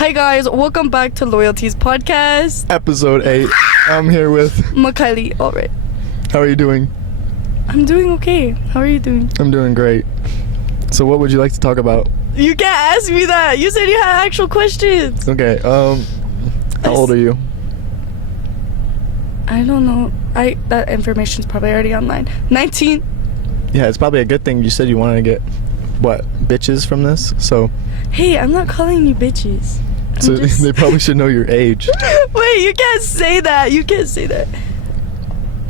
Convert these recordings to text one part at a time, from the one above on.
Hi guys, welcome back to LoyalTzzz Podcast. Episode 8. I'm here with Mckylie, Allred. How are you doing? I'm doing okay. How are you doing? I'm doing great. So what would you like to talk about? You can't ask me that. You said you had actual questions. Okay, how old are you? I don't know. That information's probably already online. 19. Yeah, it's probably a good thing you said you wanted to get, bitches from this, so... Hey, I'm not calling you bitches. So they probably should know your age. Wait, you can't say that. You can't say that.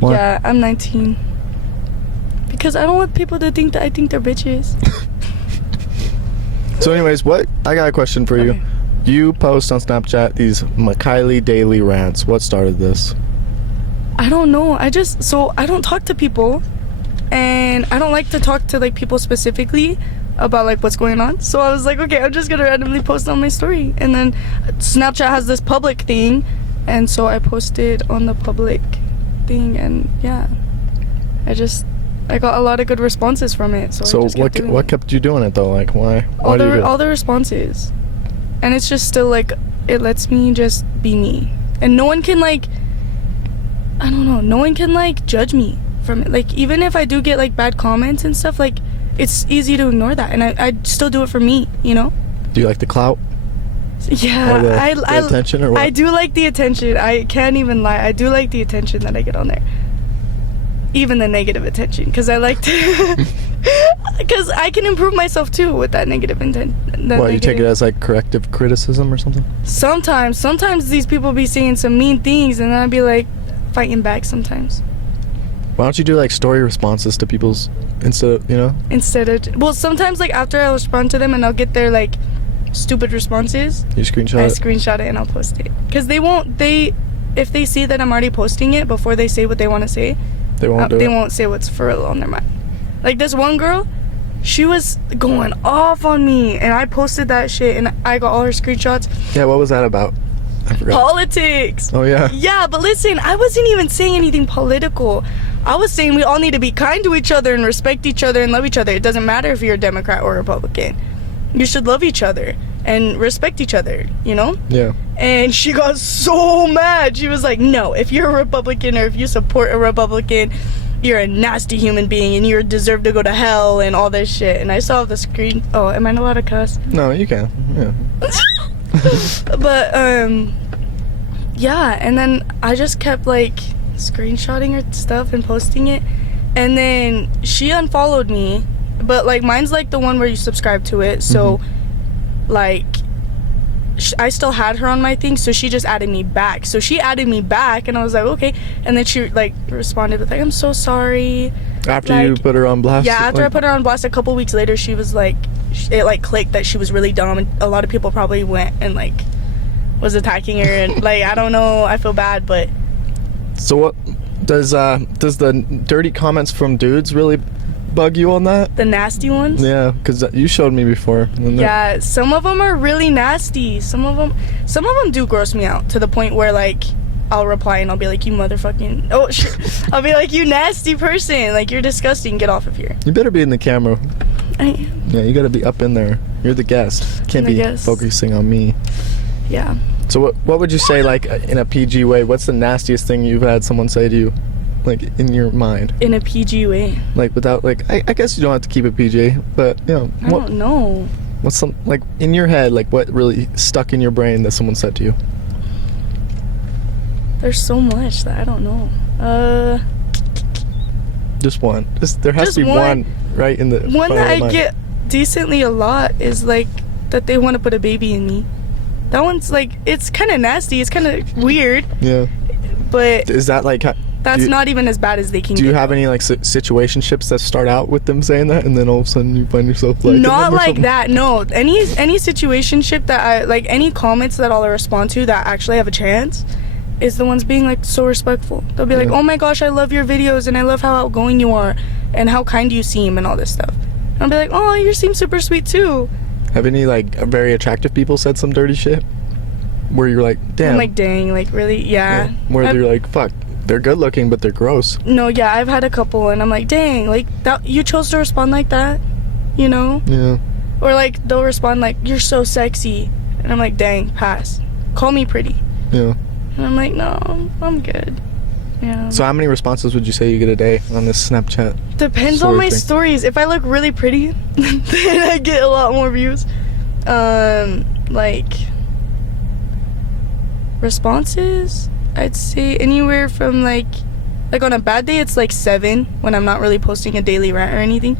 What? Yeah, I'm 19. Because I don't want people to think that I think they're bitches. So anyways, I got a question for you. Okay. You post on Snapchat these Mckylie daily rants. What started this? I don't know. I don't talk to people. And I don't like to talk to people specifically about what's going on. So I was like, okay, I'm just gonna randomly post on my story. And then Snapchat has this public thing, and so I posted on the public thing, and yeah, I got a lot of good responses from it. So I just kept doing what it. kept you doing it though? Why? All do you do it? all the responses, and it's just still it lets me just be me, and no one can I don't know, no one can judge me from it. Even if I do get bad comments and stuff, it's easy to ignore that, and I still do it for me, you know. Do you like the clout? Yeah, or the attention, or what? I do like the attention. I can't even lie. I do like the attention that I get on there, even the negative attention, because I like to, because I can improve myself too with that negative intent. You take it as corrective criticism or something? Sometimes these people be saying some mean things, and I'd be fighting back sometimes. Why don't you do story responses to people's instead of, Well, sometimes after I respond to them and I'll get their stupid responses, you screenshot I it? screenshot it and I'll post it, because if they see that I'm already posting it before they say what they want to say, they won't say what's for real on their mind. This one girl, she was going off on me, and I posted that shit and I got all her screenshots. Yeah, what was that about? I forgot. Politics. Oh yeah. Yeah, but listen, I wasn't even saying anything political. I was saying we all need to be kind to each other and respect each other and love each other. It doesn't matter if you're a Democrat or Republican. You should love each other and respect each other, you know? Yeah. And she got so mad. She was like, no, if you're a Republican or if you support a Republican, you're a nasty human being and you deserve to go to hell and all this shit. And I saw the screen. Oh, am I not allowed to cuss? No, you can. Yeah. But, yeah, and then I just kept screenshotting her stuff and posting it, and then she unfollowed me, but mine's the one where you subscribe to it, so I still had her on my thing, so she just added me back. So she added me back, and I was like, okay, and then she responded with I'm so sorry. After you put her on blast? Yeah, after I put her on blast, a couple weeks later, she was it clicked that she was really dumb, and a lot of people probably went and was attacking her, and I don't know, I feel bad, but... So what does the dirty comments from dudes really bug you on that? The nasty ones? Yeah, because you showed me before. Yeah, some of them are really nasty. Some of them do gross me out to the point where I'll reply and I'll be like, you motherfucking... Oh, shit. I'll be like, you nasty person. You're disgusting. Get off of here. You better be in the camera. I am. Yeah, you gotta be up in there. You're the guest. Can't be focusing on me. Yeah. So what would you say, in a PG way? What's the nastiest thing you've had someone say to you, in your mind? In a PG way? Without, I guess you don't have to keep it PG, but, I don't know. What's some, in your head, what really stuck in your brain that someone said to you? There's so much that I don't know. Just one. There has to be one right in the one that I get decently a lot is, that they want to put a baby in me. That one's it's kind of nasty. It's kind of weird. Yeah. But is that that's not even as bad as they can get. Do you have any situationships that start out with them saying that, and then all of a sudden you find yourself not like that? No. Any situationship that I any comments that I'll respond to that actually have a chance is the ones being so respectful. They'll be oh my gosh, I love your videos and I love how outgoing you are and how kind you seem and all this stuff. And I'll be like, oh, you seem super sweet too. Have any very attractive people said some dirty shit where you're damn? I'm dang, really? Yeah. Where they're fuck, they're good looking but they're gross. No, yeah, I've had a couple and I'm dang, that you chose to respond like that, you know? Yeah. Or they'll respond you're so sexy, And I'm like, dang, pass. Call me pretty. Yeah. And I'm like, no, I'm good. Yeah. So how many responses would you say you get a day on this Snapchat? Depends on my stories. If I look really pretty, then I get a lot more views. Like responses, I'd say anywhere from like on a bad day it's like 7 when I'm not really posting a daily rant or anything,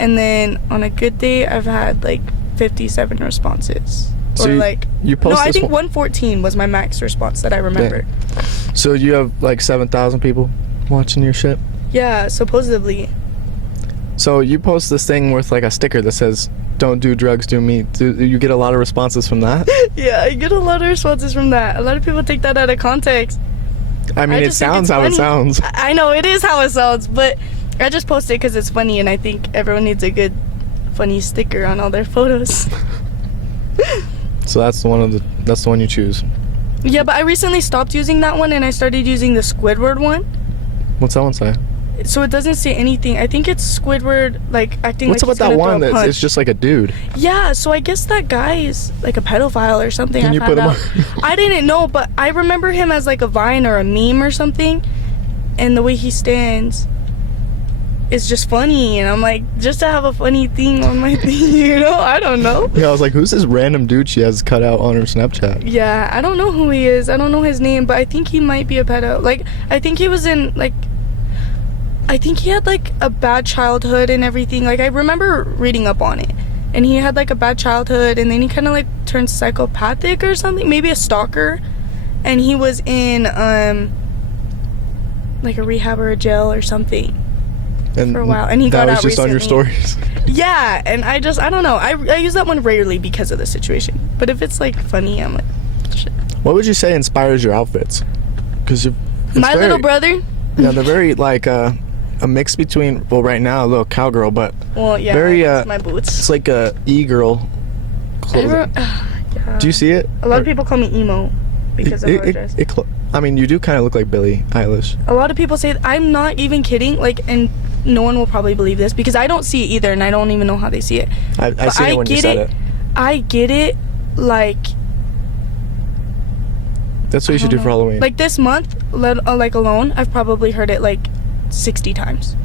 and then on a good day I've had like 57 responses. So or like you post no, I think one? 114 was my max response that I remember. Dang. So you have like 7,000 people watching your shit? Yeah, supposedly. So you post this thing with like a sticker that says "Don't do drugs, do me." Do you get a lot of responses from that? Yeah, I get a lot of responses from that. A lot of people take that out of context. I mean, it sounds how it sounds. I know it is how it sounds, but I just post it because it's funny, and I think everyone needs a good, funny sticker on all their photos. So that's the one you choose. Yeah, but I recently stopped using that one, and I started using the Squidward one. What's that one say? So it doesn't say anything. I think it's Squidward like acting What's like up with that one that's it's just like a dude? Yeah, so I guess that guy is like a pedophile or something. Can you put him on? I didn't know, but I remember him as like a Vine or a meme or something, and the way he stands is just funny, and I'm like, just to have a funny thing on my thing, you know? I don't know. Yeah, I was like, who's this random dude she has cut out on her Snapchat? Yeah, I don't know who he is. I don't know his name, but I think he might be a pedo. Like, I think he was in like, I think he had like a bad childhood and everything. Like, I remember reading up on it, and he had like a bad childhood, and then he kind of like turned psychopathic or something, maybe a stalker, and he was in like a rehab or a jail or something And for a while, and he got out recently. That was just on your stories. Yeah, and I don't know. I use that one rarely because of the situation, but if it's like funny, I'm like, shit. What would you say inspires your outfits? Because My little brother. Yeah, they're very like a mix between, well, right now a little cowgirl, but Well, yeah, very my boots. It's like a e-girl clothing. Yeah. Do you see it? A lot of people call me emo because of how I dress. I mean, you do kind of look like Billie Eilish. A lot of people say I'm not even kidding. Like, and no one will probably believe this because I don't see it either, and I don't even know how they see it. I see it when you said it. I get it. Like, that's what you should do for Halloween. Like this month, like alone, I've probably heard it like 60 times.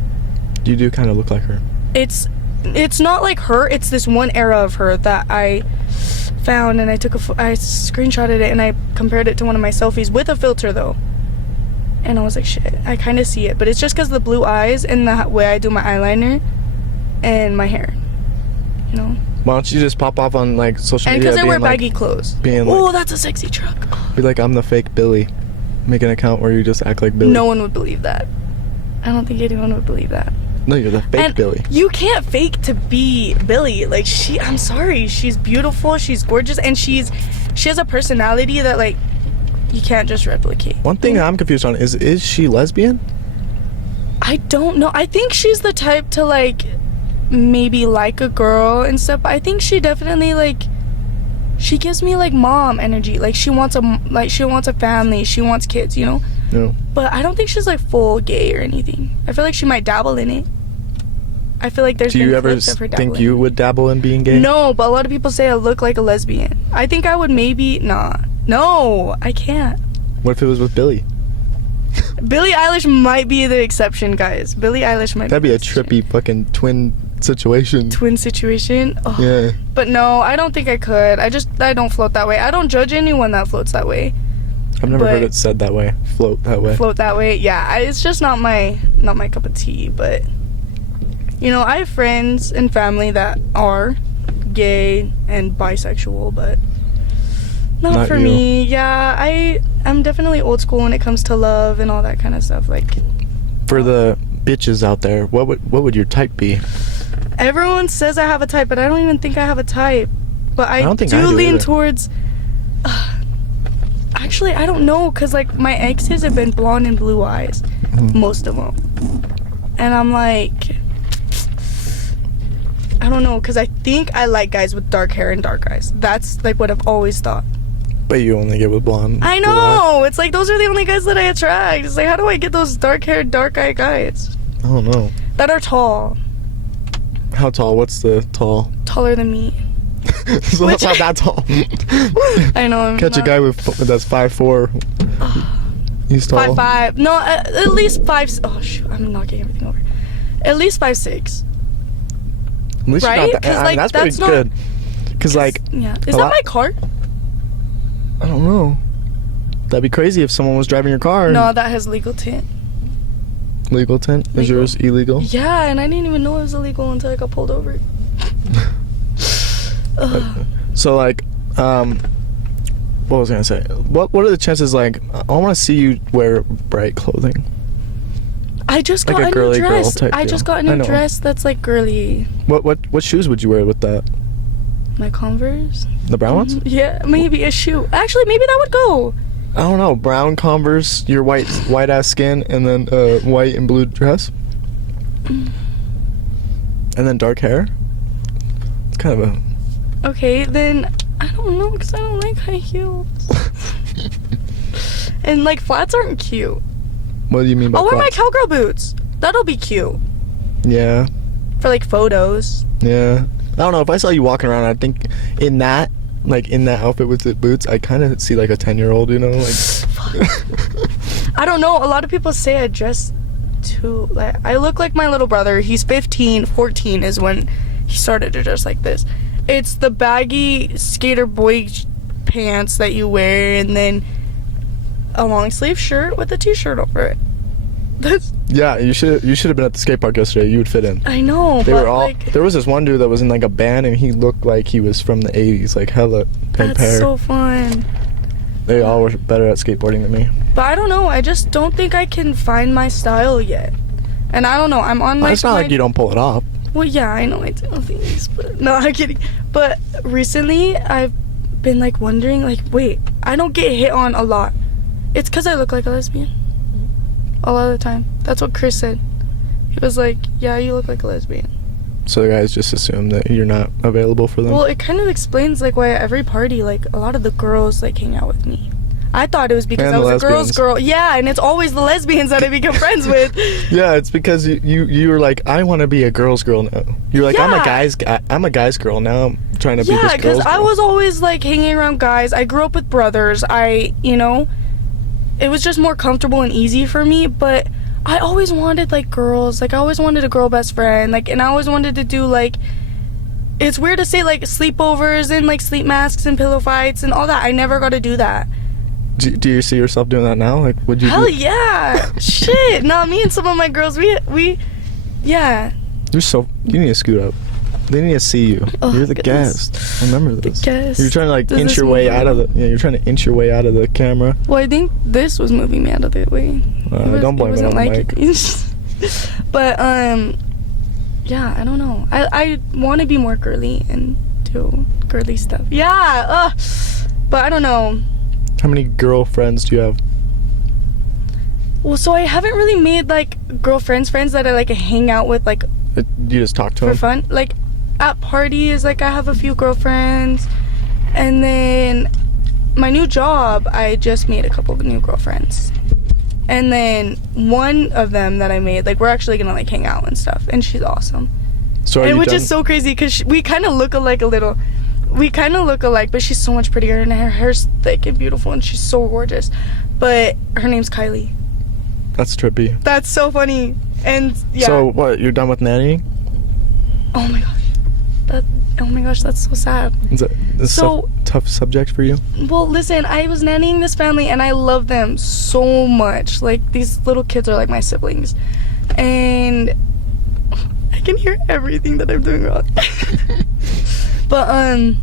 You do kind of look like her. It's not like her. It's this one era of her that I found, and I screenshotted it and I compared it to one of my selfies with a filter though. And I was like, shit, I kind of see it, but it's just because the blue eyes and the way I do my eyeliner and my hair, you know. Why don't you just pop off on like social and media? And because I wear baggy clothes. Oh, that's a sexy truck. Be like, I'm the fake Billy. Make an account where you just act like Billy. No one would believe that. I don't think anyone would believe that. No, you're the fake Billy. You can't fake to be Billy. Like, I'm sorry, she's beautiful, she's gorgeous, and she has a personality that like you can't just replicate. One thing I'm confused on is she lesbian? I don't know. I think she's the type to like maybe like a girl and stuff. But I think she definitely like, she gives me like mom energy. Like she wants a family. She wants kids, you know. No. But I don't think she's like full gay or anything. I feel like she might dabble in it. I feel like there's. Do you ever think you would dabble in being gay? No, but a lot of people say I look like a lesbian. I think I would maybe. Nah. No, I can't. What if it was with Billie? Billie Eilish might be the exception, guys. Billie Eilish might. That'd be a trippy fucking twin situation. Twin situation? Oh. Yeah. But no, I don't think I could. I don't float that way. I don't judge anyone that floats that way. I've never heard it said that way. Float that way. Float that way. Yeah, it's just not my cup of tea, but you know, I have friends and family that are gay and bisexual, but not for me. Yeah, I'm definitely old school when it comes to love and all that kind of stuff. Like, for the bitches out there, what would your type be? Everyone says I have a type, but I don't even think I have a type. But I do lean either towards. Actually, I don't know, cause like my exes have been blonde and blue eyes, most of them, and I'm like, I don't know, cause I think I like guys with dark hair and dark eyes. That's like what I've always thought. But you only get with blonde. I know. It's like those are the only guys that I attract. It's like, how do I get those dark-haired, dark-eyed guys? I don't know. That are tall. How tall? What's the tall? Taller than me. So Which- that's not that tall. I know. I'm Catch a not- guy that's 5'4". He's tall. 5'5". No, at least 5. Oh shoot, I'm knocking everything over. At least 5'6". At least Right? you're not that, 'Cause, I mean, like, that's that's pretty not- good. Because, like, Yeah. Is a that lot- my car? I don't know. That'd be crazy if someone was driving your car. No, that has legal tint. Legal tint? Is Legal. yours illegal? Yeah, and I didn't even know it was illegal until I got pulled over. Ugh. So, like, what was I gonna say? What are the chances? Like, I want to see you wear bright clothing. I just Like got a a new girly girl dress. type I deal. just got a I new know. dress that's like girly. What shoes would you wear with that? My Converse. The brown ones? Yeah, maybe a shoe. Actually, maybe that would go. I don't know. Brown Converse, your white ass skin, and then white and blue dress, and then dark hair. It's kind of a. Okay, then I don't know because I don't like high heels. And like flats aren't cute. What do you mean by? I'll wear my flats? cowgirl boots. That'll be cute Yeah, for like photos. yeah. I don't know. If I saw you walking around, I think in that outfit with the boots, I kind of see like a 10-year-old. You know, like. I don't know. A lot of people say I dress too. Like I look like my little brother. He's 15. 14 is when he started to dress like this. It's the baggy skater boy pants that you wear, and then a long sleeve shirt with a t-shirt over it. That's. Yeah, you should have been at the skate park yesterday. You would fit in. I know. They but were all. like, There was this one dude that was in like a band, and he looked like he was from the '80s, like hella pink that's hair. so fun. They all were better at skateboarding than me. But I don't know. I just don't think I can find my style yet. And I don't know. I'm on like. It's not like you don't pull it off. Well, yeah, I know I do things, but no, I'm kidding. But recently, I've been like wondering, like, wait, I don't get hit on a lot. It's because I look like a lesbian. A lot of the time. That's what Chris said. He was like, yeah, you look like a lesbian. So the guys just assume that you're not available for them. Well, it kind of explains like why at every party, like a lot of the girls like hang out with me. I thought it was because And I the was a girl's lesbians. girl. Yeah, and it's always the lesbians that I become friends with. Yeah, it's because you were like, I want to be a girl's girl now. You're like, I'm a guy's girl now. I'm trying to be Yeah, this because girl's I girl. was always like hanging around guys. I grew up with brothers. It was just more comfortable and easy for me. But I always wanted like girls. Like I always wanted a girl best friend. Like, and I always wanted to do like. It's weird to say like sleepovers and like sleep masks and pillow fights and all that. I never got to do that. Do you see yourself doing that now? Like, would you? Hell yeah! Shit! No, me and some of my girls, yeah. You need to scoot up. They need to see you. Oh, You're the goodness. guest. Remember this. guest. You're trying to like Does inch this your way move? out of the. Yeah, you're trying to inch your way out of the camera. Well, I think this was moving me out of the way. Don't blame it on the mic. But yeah, I don't know. I want to be more girly and do girly stuff. Yeah. But I don't know. How many girlfriends do you have? Well, so I haven't really made like friends that I like hang out with like You just talk to for them. fun. Like at parties, like I have a few girlfriends, and then my new job, I just made a couple of new girlfriends, and then one of them that I made, like we're actually gonna like hang out and stuff, and she's awesome. So are And you which done? is so crazy because we kind of look alike a little. We kind of look alike, but she's so much prettier, and her hair's thick and beautiful, and she's so gorgeous. But her name's Kylie. That's trippy. That's so funny. And yeah. So what? You're done with nannying? Oh my gosh, that's so sad. Is that a So- tough subject for you? Well, listen, I was nannying this family, and I love them so much. Like these little kids are like my siblings, and I can hear everything that I'm doing wrong. But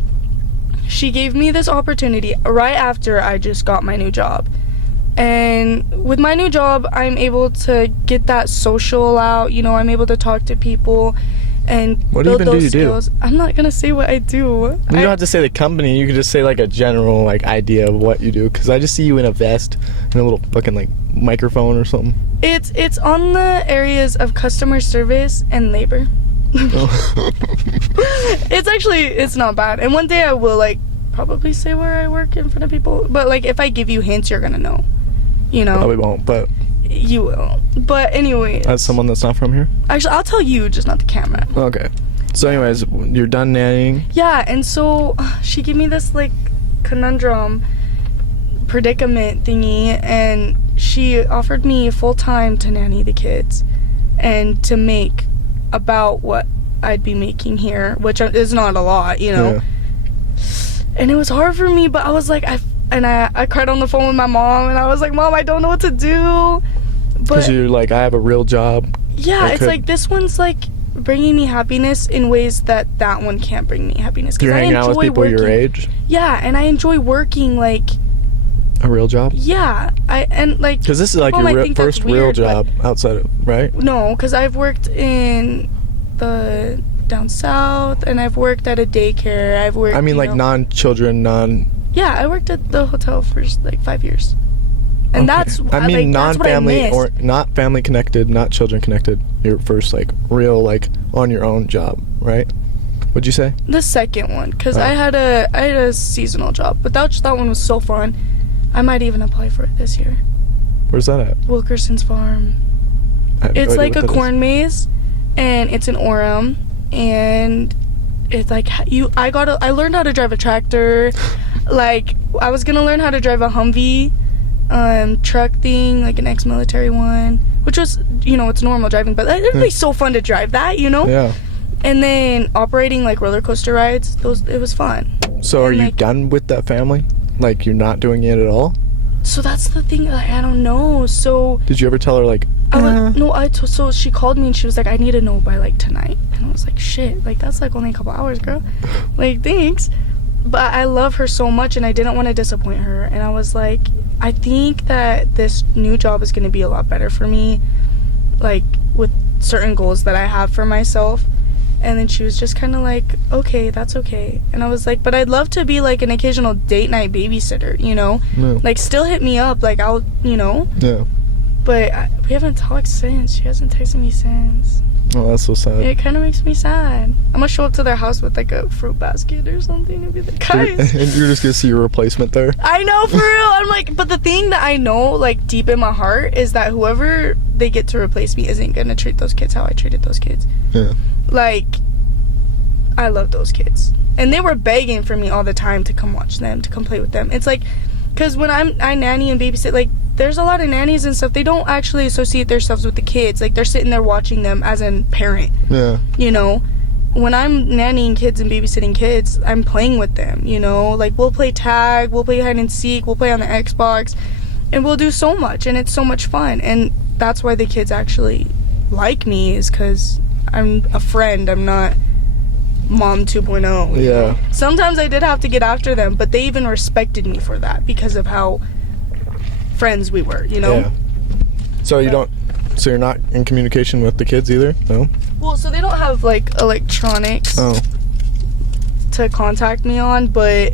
she gave me this opportunity right after I just got my new job. And with my new job, I'm able to get that social out. I'm able to talk to people and What do you build even do those you do? skills. I'm not gonna say what I do. You don't have to say the company. You could just say like a general like idea of what you do. Because I just see you in a vest and a little fucking like microphone or something. It's on the areas of customer service and labor. Oh. It's not bad. And one day I will like probably say where I work in front of people. But like if I give you hints, you're gonna know. Probably won't. But You will. But anyway, as someone that's not from here. actually I'll tell you, just not the camera. Okay. So anyways, you're done nannying. Yeah, and so she gave me this like conundrum predicament thingy, and she offered me full-time to nanny the kids and to make about what I'd be making here, which is not a lot, you know. Yeah. And it was hard for me, but I was like, I cried on the phone with my mom, and I was like, Mom, I don't know what to do. Because you're like, I have a real job. Yeah, it's like this one's like bringing me happiness in ways that one can't bring me happiness. You're hanging out with people your age? Yeah, and I enjoy working like a real job. Yeah, because this is like your first real job outside of, right? No, because I've worked in the down south, and I've worked at a daycare. I've worked. I mean, like non-children, Yeah, I worked at the hotel for like 5 years, and that's. I mean, non-family or not family connected, not children connected. Your first like real like on your own job, right? What'd you say? The second one, because I had a seasonal job, but that one was so fun. I might even apply for it this year. Where's that at? Wilkerson's Farm. It's like a corn maze, and it's in Orem, and it's like I learned how to drive a tractor. Like I was gonna learn how to drive a Humvee truck thing, like an ex-military one, which was, it's normal driving, but it'd be so fun to drive that, Yeah. And then operating like roller coaster rides, it was fun. So are you done with that family? Like you're not doing it at all? So that's the thing, I don't know. So did you ever tell her like so she called me and she was like, I need to know by like tonight. And I was like, shit, like that's like only a couple hours, girl. Like thanks. But I love her so much and I didn't want to disappoint her, and I was like, I think that this new job is going to be a lot better for me, like with certain goals that I have for myself. And then she was just kind of like, okay, that's okay. And I was like, but I'd love to be like an occasional date night babysitter, Yeah. Like still hit me up, like I'll, Yeah. But we haven't talked since. She hasn't texted me since. Oh, that's so sad. It kind of makes me sad. I'm gonna show up to their house with like a fruit basket or something and be like, guys. And you're just gonna see your replacement there? I know, for real. I'm like, but the thing that I know, like deep in my heart, is that whoever they get to replace me isn't gonna treat those kids how I treated those kids. Yeah. Like, I love those kids. And they were begging for me all the time to come watch them, to come play with them. It's like, because when I nanny and babysit, like, there's a lot of nannies and stuff, they don't actually associate themselves with the kids. Like, they're sitting there watching them as a parent. Yeah. When I'm nannying kids and babysitting kids, I'm playing with them, Like, we'll play tag, we'll play hide and seek, we'll play on the Xbox, and we'll do so much, and it's so much fun. And that's why the kids actually like me, is because I'm a friend. I'm not mom 2.0. Yeah. Sometimes I did have to get after them, but they even respected me for that because of how friends we were, Yeah. So you're not in communication with the kids either? No? Well, so they don't have like electronics to contact me on, but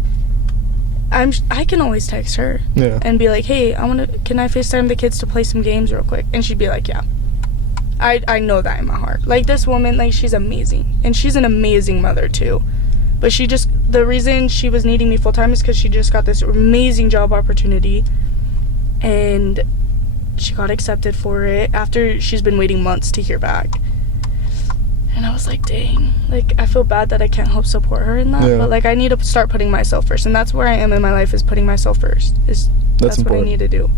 I can always text her and be like, hey, can I FaceTime the kids to play some games real quick? And she'd be like, yeah. I know that in my heart. Like, this woman, like, she's amazing. And she's an amazing mother, too. But the reason she was needing me full-time is because she just got this amazing job opportunity. And she got accepted for it after she's been waiting months to hear back. And I was like, dang. Like, I feel bad that I can't help support her in that. Yeah. But, like, I need to start putting myself first. And that's where I am in my life, is putting myself first. That's what I need to do.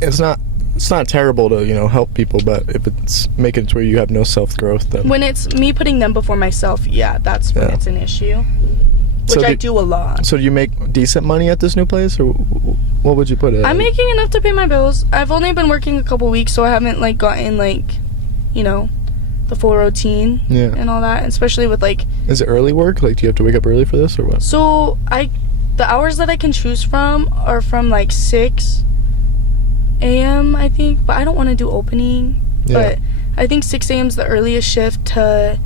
It's not terrible to, help people, but if it's making it to where you have no self-growth, then... When it's me putting them before myself, that's when it's an issue. Which I do a lot. So do you make decent money at this new place, or what would you put it at? I'm making enough to pay my bills. I've only been working a couple weeks, so I haven't, like, gotten, like, the full routine and all that, especially with, like... Is it early work? Like, do you have to wake up early for this, or what? So, the hours that I can choose from are from, like, 6 a.m. I think, but I don't want to do opening. But I think 6 a.m. is the earliest shift to,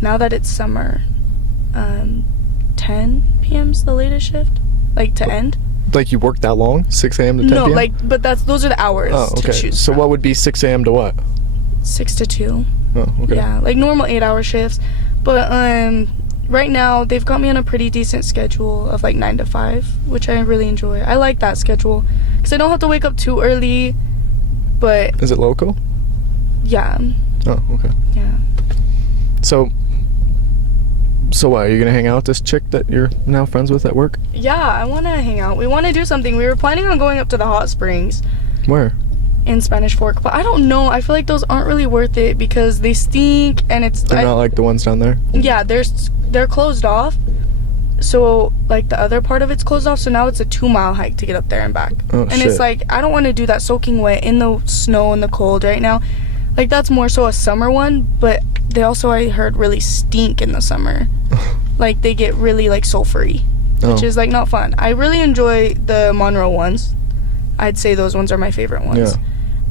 now that it's summer, 10 p.m. is the latest shift, like to end. Like, you work that long, 6 a.m. to 10 p.m.? No, like, but those are the hours to choose so from. What would be 6 a.m. to what? 6 to 2. Oh, okay. Yeah, like normal 8-hour shifts. But right now they've got me on a pretty decent schedule of like 9 to 5, which I really enjoy. I like that schedule because I don't have to wake up too early. But is it local? Yeah. Oh, okay. Yeah. So So what, are you gonna hang out with this chick that you're now friends with at work? Yeah, I want to hang out. We want to do something. We were planning on going up to the hot springs. Where? In Spanish Fork, but I don't know. I feel like those aren't really worth it because they stink and it's... They're not like the ones down there? Yeah, they're closed off. So, like, the other part of it's closed off, so now it's a 2-mile hike to get up there and back. Oh, and shit. it's like, I don't want to do that soaking wet in the snow and the cold right now. Like, that's more so a summer one, but they also, I heard, really stink in the summer. Like, they get really, like, sulfury, which is, like, not fun. I really enjoy the Monroe ones. I'd say those ones are my favorite ones. Yeah.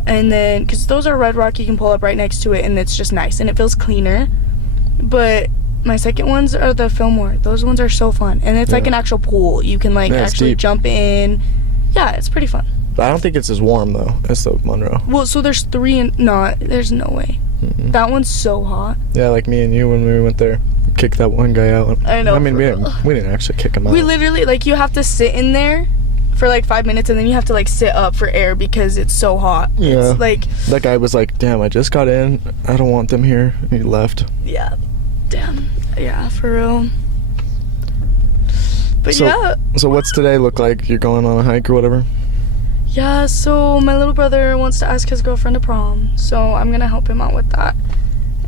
And then, because those are red rock, you can pull up right next to it, and it's just nice, and it feels cleaner. But my second ones are the Fillmore. Those ones are so fun, and it's like an actual pool. You can like actually jump in. Yeah, it's pretty fun. But I don't think it's as warm though as the Monroe. Well, so there's 3 and there's no way. Mm-mm. That one's so hot. Yeah, like me and you when we went there, kicked that one guy out. I know. I mean, we didn't actually kick him out. We literally, like, you have to sit in there for like 5 minutes, and then you have to like sit up for air because it's so hot. Yeah. It's like, that guy was like, "Damn, I just got in. I don't want them here." And he left. yeah, damn, yeah, for real. But So what's today look like? You're going on a hike or whatever? Yeah, so my little brother wants to ask his girlfriend to prom, so I'm gonna help him out with that.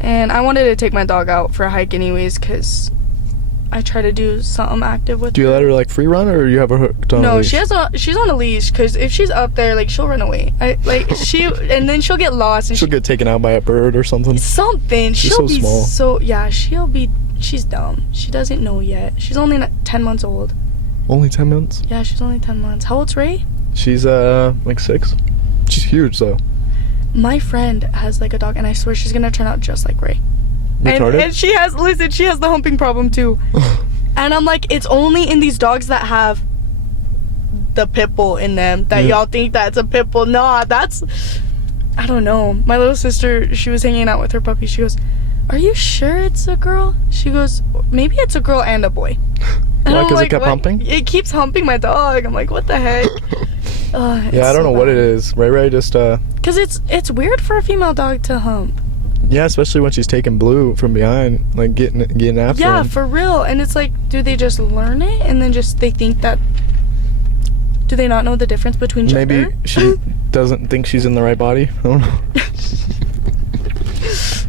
And I wanted to take my dog out for a hike anyways, because I try to do something active with her. Do you let her like free run, or you have her hooked on a leash? No, she's on a leash, because if she's up there, like, she'll run away. And then she'll get lost. And she'll get taken out by a bird or something. Something. She's she'll so be small. She's dumb. She doesn't know yet. She's only 10 months old. Only 10 months? Yeah, she's only 10 months. How old's Ray? She's like 6. She's huge though. My friend has like a dog, and I swear she's gonna turn out just like Ray. Retarded? And she has the humping problem too. And I'm like, it's only in these dogs that have the pit bull in them that y'all think that's a pit bull. Nah, I don't know. My little sister, she was hanging out with her puppy. She goes, "Are you sure it's a girl?" She goes, "Maybe it's a girl and a boy." And Why, because like, it kept humping? It keeps humping my dog. I'm like, what the heck? Yeah, I don't know what it is. Ray just because it's weird for a female dog to hump. Yeah, especially when she's taking Blue from behind, like getting after Yeah, him. for real. And it's like, do they just learn it and then they think that? Do they not know the difference between gender? Maybe she doesn't think she's in the right body. I don't know.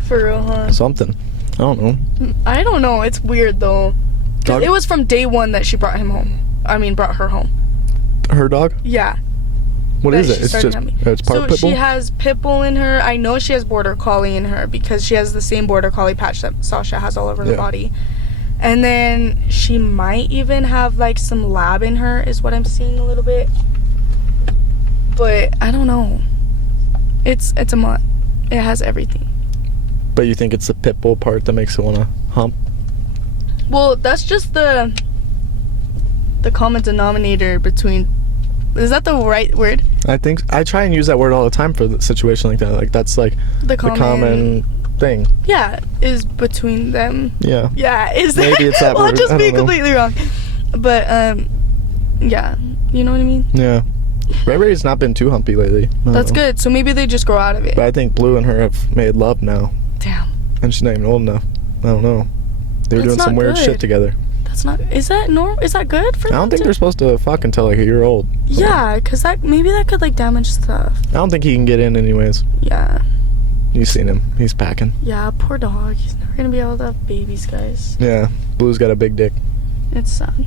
For real, huh? Something. I don't know. I don't know. It's weird though. Dog? It was from day one that she brought him home. I mean, brought her home. Her dog? Yeah. What that is it? she It's started just having. it's part so pit bull? she has pit bull in her. I know she has border collie in her because she has the same border collie patch that Sasha has all over her body. And then she might even have like some lab in her, is what I'm seeing a little bit. But I don't know. It's a mutt. It has everything. But you think it's the pit bull part that makes it want to hump? Well, that's just the common denominator between. Is that the right word? I think I try and use that word all the time for the situation like that. Like that's like The common thing. Yeah, is between them. Yeah. Yeah, is that? Maybe it's that well, word. just I be don't know. completely wrong. But yeah, you know what I mean. Yeah. Ray's not been too humpy lately. I don't That's know. good. So maybe they just grow out of it. But I think Blue and her have made love now, Damn. and she's not even old enough. I don't know. They were That's doing some not weird good. shit together. That's not. Is that normal? Is that good for I don't them think to- they're supposed to fuck until like a year old. Yeah, cause maybe that could like damage stuff. I don't think he can get in anyways. Yeah. You've seen him. He's packing. Yeah. Poor dog. He's never gonna be able to have babies, guys. Yeah. Blue's got a big dick. It's sad.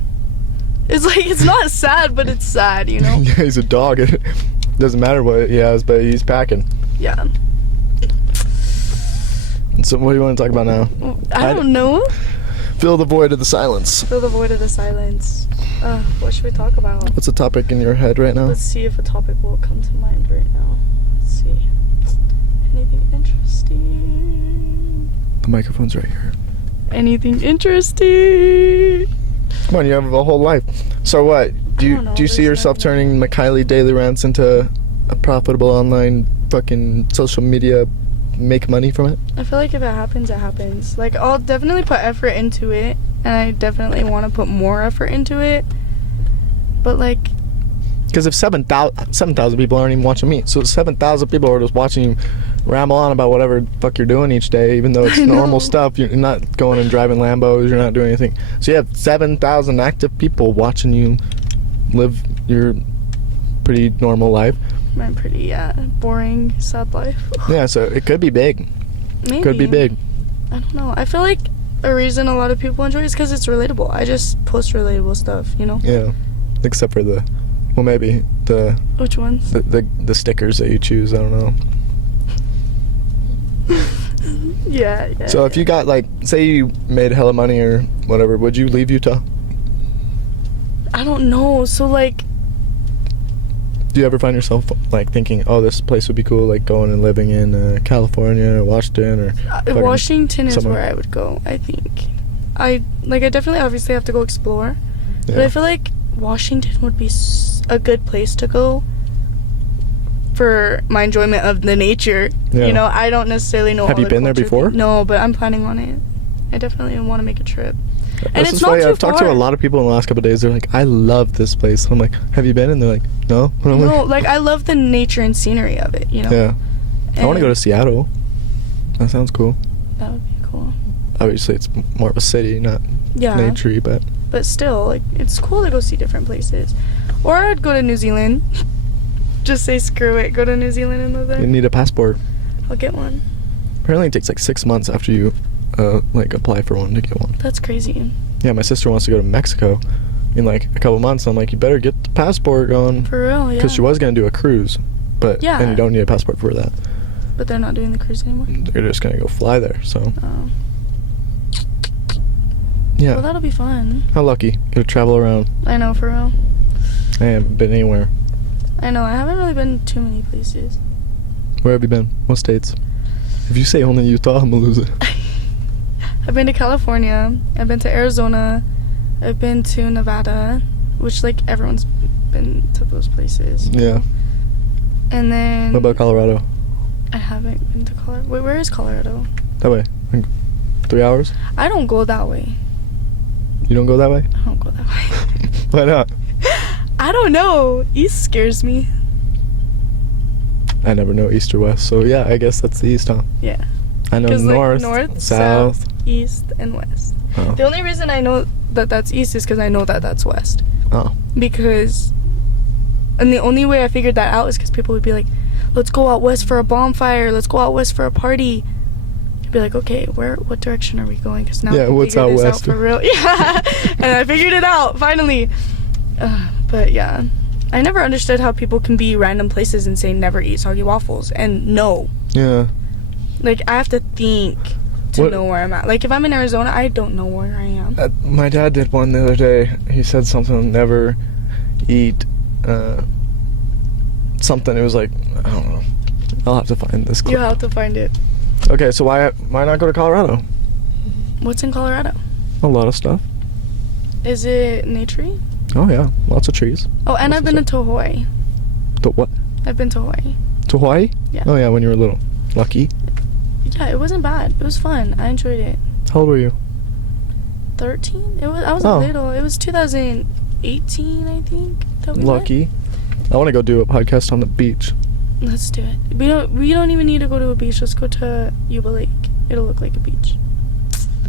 It's like it's not sad, but it's sad, you know. Yeah, he's a dog. It doesn't matter what he has, but he's packing. Yeah. So what do you want to talk about now? I don't know. Fill the void of the silence. Fill the void of the silence. What should we talk about? What's the topic in your head right now? Let's see if a topic will come to mind right now. Let's see. Anything interesting? The microphone's right here. Anything interesting? Come on, you have a whole life. So what? Do don't know, you see there's yourself nothing. turning Mckylie daily rants into a profitable online fucking social media, make money from it? I feel like if it happens, it happens. Like, I'll definitely put effort into it, and I definitely want to put more effort into it. But, like... Because if 7,000 people aren't even watching me, so 7,000 people are just watching you ramble on about whatever the fuck you're doing each day, even though it's I know. normal stuff. You're not going and driving Lambos. You're not doing anything. So you have 7,000 active people watching you live your pretty normal life. My pretty boring, sad life. Yeah, so it could be big. Maybe. Could be big. I don't know. I feel like a reason a lot of people enjoy it is because it's relatable. I just post relatable stuff, you know? Yeah, except for maybe Which ones? the stickers that you choose. I don't know. Yeah. So if you got, like, say you made hella money or whatever, would you leave Utah? I don't know. So, like, Do you ever find yourself, like, thinking, oh, this place would be cool, like going and living in California or Washington or fucking Washington is somewhere? where I would go, I think. I definitely obviously have to go explore. But Yeah. I feel like Washington would be a good place to go for my enjoyment of the nature. Yeah. You know, I don't necessarily know. Have all you the been there culture before? No, but I'm planning on it. I definitely want to make a trip. And This it's is not funny. too I've talked to a far. lot of people in the last couple of days. They're like, I love this place. I'm like, have you been? And they're like, no. And I'm No, like, I love the nature and scenery of it, you know? Yeah. I want to go to And Seattle. That sounds cool. That would be cool. Obviously, it's more of a city, not Yeah. nature-y, but But still, like, it's cool to go see different places. Or I'd go to New Zealand. Just say screw it, go to New Zealand and live there. you need a passport. I'll get one. Apparently, it takes like 6 months after you like apply for one to get one. That's crazy. Yeah, my sister wants to go to Mexico in like a couple months. I'm like, you better get the passport going. For real, yeah. Because she was gonna do a cruise, but Yeah. and you don't need a passport for that. But they're not doing the cruise anymore. They're just gonna go fly there. So Oh. yeah, Well, that'll be fun. how lucky. Get to travel around. I know, for real. I haven't been anywhere. I know, I haven't really been too many places. Where have you been? What states? If you say only Utah, I'm gonna lose it. I've been to California. I've been to Arizona. I've been to Nevada, which, like, everyone's been to those places. Yeah. And then... What about Colorado? I haven't been to Colorado. Wait, where is Colorado? That way. Like 3 hours? I don't go that way. You don't go that way? I don't go that way. Why not? I don't know. East scares me. I never know east or west, so yeah, I guess that's the east, huh? Yeah. I know 'Cause, like, north, north, south. East, and west. Oh. The only reason I know that that's east is because I know that that's west. Oh. Because... And the only way I figured that out is because people would be like, let's go out west for a bonfire. Let's go out west for a party. I'd be like, okay, what direction are we going? Because now I Yeah, can what's figure out this west? out for real. Yeah. And I figured it out, finally. But yeah. I never understood how people can be random places and say never eat soggy waffles. And no. Yeah. Like, I have to think to What- know where I'm at. Like, if I'm in Arizona, I don't know where I am. My dad did one the other day. He said something, never eat something. It was like, I don't know. I'll have to find this clip. You have to find it. Okay, so why not go to Colorado? What's in Colorado? A lot of stuff. Is it naturey? Oh yeah, lots of trees. Oh, and Lots I've of been stuff. to Hawaii. To what? I've been to Hawaii. To Hawaii? Yeah. Oh yeah, when you were little. Lucky. Yeah, it wasn't bad. It was fun. I enjoyed it. How old were you? 13? I was Oh. little. It was 2018, I think. That we went. Lucky. I want to go do a podcast on the beach. Let's do it. We don't even need to go to a beach. Let's go to Yuba Lake. It'll look like a beach.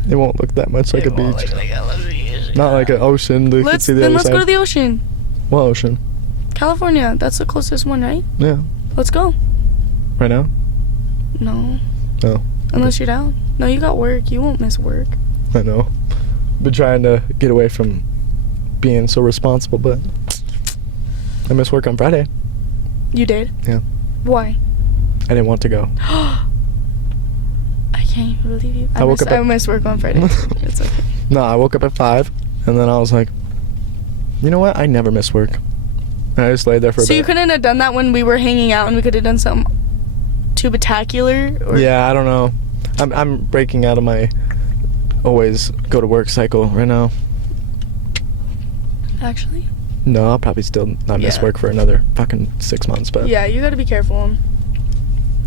It won't look that much like a It won't beach. look like a beach. Not like an ocean. You can see the other Let's side. go to the ocean. What ocean? California. That's the closest one, right? Yeah. Let's go. Right now? No. No. Unless you're down. No, you got work. You won't miss work. I know. Been trying to get away from being so responsible, but I missed work on Friday. You did? Yeah. Why? I didn't want to go. I can't even believe you. I woke up at- I missed work on Friday. It's okay. No, I woke up at 5, and then I was like, you know what? I never miss work. And I just laid there for a So bit. you couldn't have done that when we were hanging out and we could have done something tubatacular? Or Yeah, I don't know. I'm breaking out of my always go to work cycle right now. Actually? No, I'll probably still not miss Yeah. work for another fucking 6 months, but Yeah, you gotta be careful.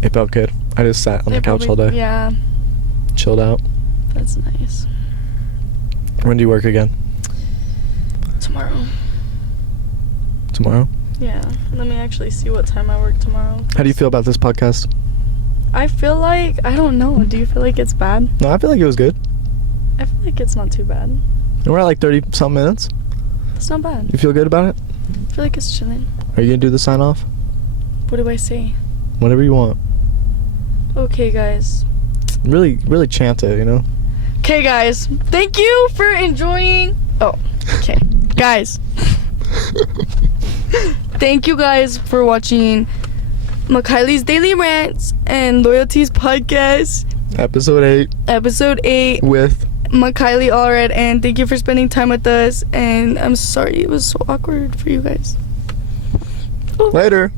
it felt good. I just sat on the It couch probably- all day, Yeah, chilled out. that's nice. When do you work again? Tomorrow. Tomorrow? Yeah. Let me actually see what time I work tomorrow. How do you feel about this podcast? I feel like, I don't know. Do you feel like it's bad? No, I feel like it was good. I feel like it's not too bad. And we're at like 30-something minutes. It's not bad. You feel good about it? I feel like it's chilling. Are you gonna do the sign off? What do I say? Whatever you want. Okay, guys. Really, really chant it, you know? Okay, guys. Thank you for enjoying. Oh, okay. Guys. Thank you guys for watching Mckylie's Daily Rants and LoyalTzzz Podcast. Episode 8. With Mckylie, Allred, and thank you for spending time with us. And I'm sorry it was so awkward for you guys. Later.